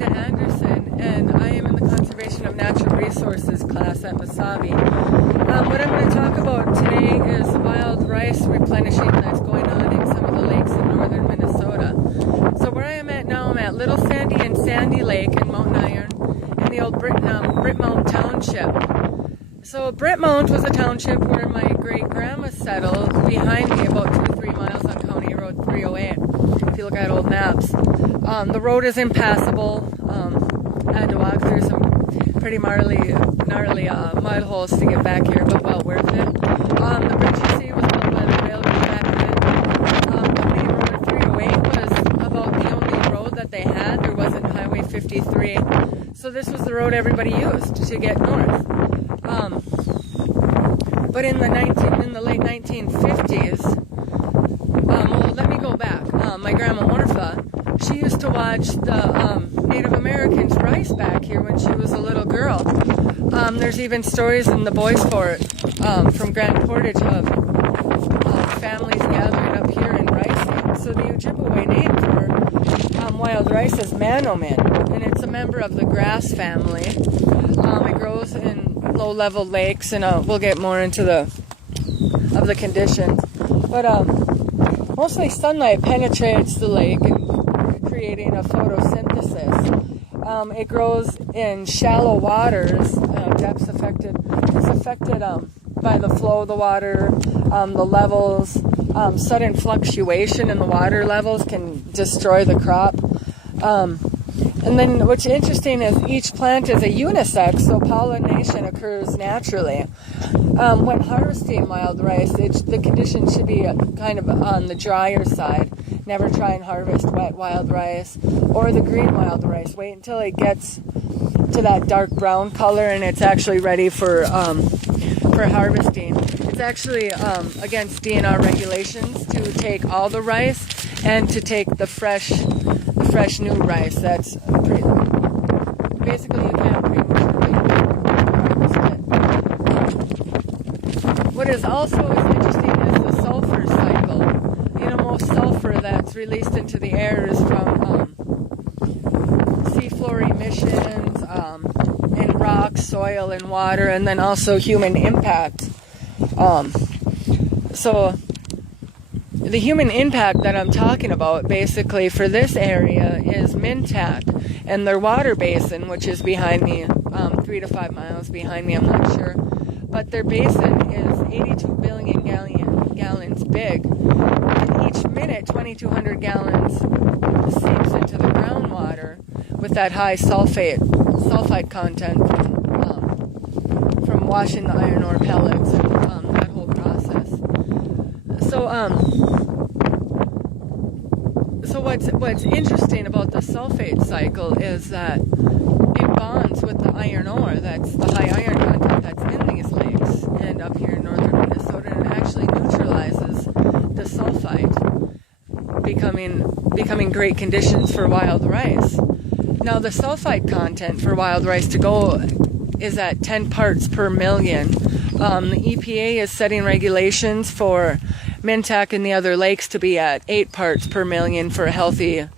Amanda Anderson, and I am in the Conservation of Natural Resources class at Mesabi. What I'm going to talk about today is wild rice replenishing that's going on in some of the lakes in northern Minnesota. So where I am at now, I'm at Little Sandy and Sandy Lake in Mountain Iron in the old Britmount Township. So Britmount was a township where my great-grandma settled behind me about 2 or 3 miles on County Road 308, if you look at old maps. The road is impassable. I had to walk through some pretty gnarly mud holes to get back here, but well worth it. The bridge you see was built by the railroad back then. County Road 308 was about the only road that they had. There wasn't Highway 53. So this was the road everybody used to get north. But in the late 1950s, well, let me go back. My grandma Orpha, she used to watch the Native Americans rice back here when she was a little girl. There's even stories in the Boys Fort from Grand Portage of families gathering up here and ricing. So the Ojibwe name for wild rice is Manomin, and it's a member of the grass family. It grows in low-level lakes, and we'll get more into the conditions. But mostly sunlight penetrates the lake and creating a photosynthesis. It grows in shallow waters, depths affected. It's affected by the flow of the water, the levels. Sudden fluctuation in the water levels can destroy the crop. And then what's interesting is each plant is a unisex, so pollination occurs naturally. When harvesting wild rice, the conditions should be kind of on the drier side. Never try and harvest wet wild rice or the green wild rice. Wait until it gets to that dark brown color and it's actually ready for harvesting. It's actually against DNR regulations to take all the rice and to take the fresh new rice. That's basically you can't harvest it. What is also interesting is the sulfur cycle. You know, most sulfur that's released into the air is from seafloor emissions, in rocks, soil, and water, and then also human impact. So the human impact that I'm talking about basically for this area is Mintac and their water basin, which is behind me, 3 to 5 miles behind me, I'm not sure. But their basin is 82 billion gallons big. And each minute, 2,200 gallons seeps into the groundwater with that high sulfite content from washing the iron ore pellets and that whole process. So what's interesting about the sulfate cycle is that it bonds with the iron ore, that's the high iron content that's in these lakes and up here in northern Minnesota, and it actually neutralizes the sulfite, becoming great conditions for wild rice. Now the sulfite content for wild rice to go is at 10 parts per million. The EPA is setting regulations for Mintac and the other lakes to be at 8 parts per million for healthy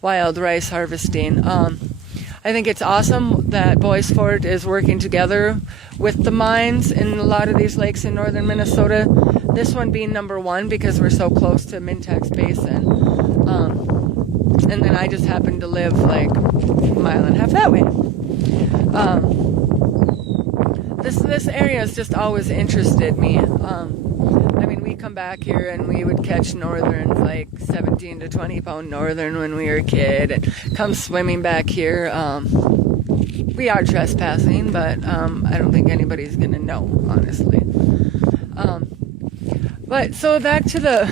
wild rice harvesting. I think it's awesome that Boys Fort is working together with the mines in a lot of these lakes in northern Minnesota. This one being number 1 because we're so close to Mintac's basin. And then I just happen to live like a mile and a half that way. This area has just always interested me. I mean, we come back here and we would catch northerns, like 17 to 20 pound northern when we were a kid, and come swimming back here. We are trespassing, but I don't think anybody's gonna know, honestly. But so back to the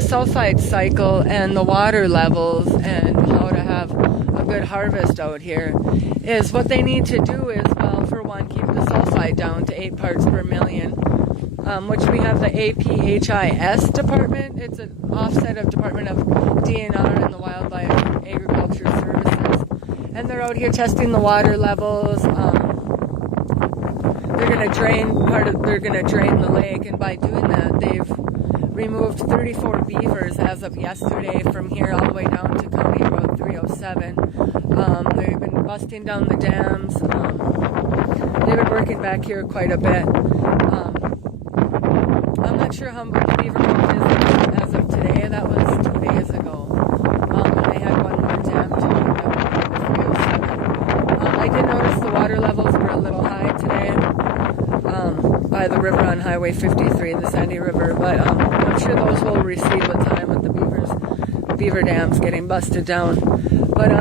sulfite cycle and the water levels and how to have a good harvest out here is what they need to do is, well, for one, keep the sulfite down to 8 parts per million, which we have the APHIS department. It's an offset of Department of DNR and the Wildlife Agriculture Services. And they're out here testing the water levels. They're going to drain the lake, and by doing that, they've removed 34 beavers as of yesterday from here all the way down to County Road 307. busting down the dams. They've been working back here quite a bit. I'm not sure how much the beaver count is as of today. That was 2 days ago. And they had one more dam to go down. I did notice the water levels were a little high today by the river on Highway 53, the Sandy River, but I'm sure those will recede with time with the beaver dams getting busted down. But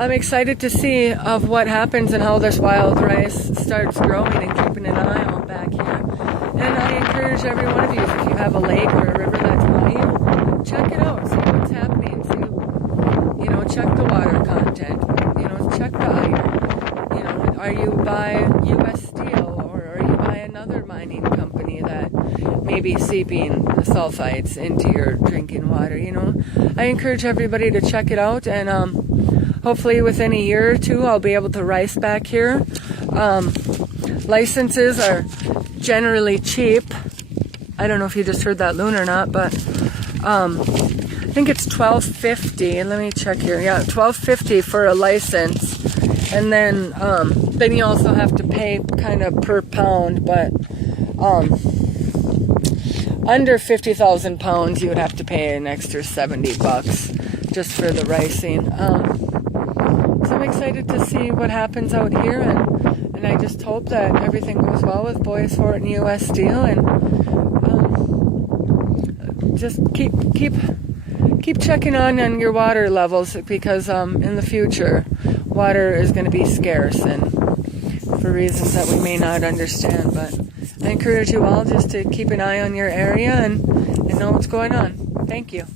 I'm excited to see of what happens and how this wild rice starts growing and keeping an eye on back here. And I encourage every one of you, if you have a lake or a river that's by you, check it out, see what's happening, see, check the water content, check the iron. Are you by U.S. Steel or are you by another mining company that may be seeping sulfites into your drinking water? I encourage everybody to check it out, and hopefully within a year or two I'll be able to rice back here. Licenses are generally cheap. I don't know if you just heard that loon or not, but I think it's $12.50. Let me check here. Yeah, $12.50 for a license, and then you also have to pay kind of per pound. But under 50,000 pounds, you would have to pay an extra $70 just for the ricing. So I'm excited to see what happens out here, and I just hope that everything goes well with Bois Forte and U.S. Steel, and just keep checking on your water levels, because in the future water is going to be scarce, and for reasons that we may not understand. But I encourage you all just to keep an eye on your area and know what's going on. Thank you.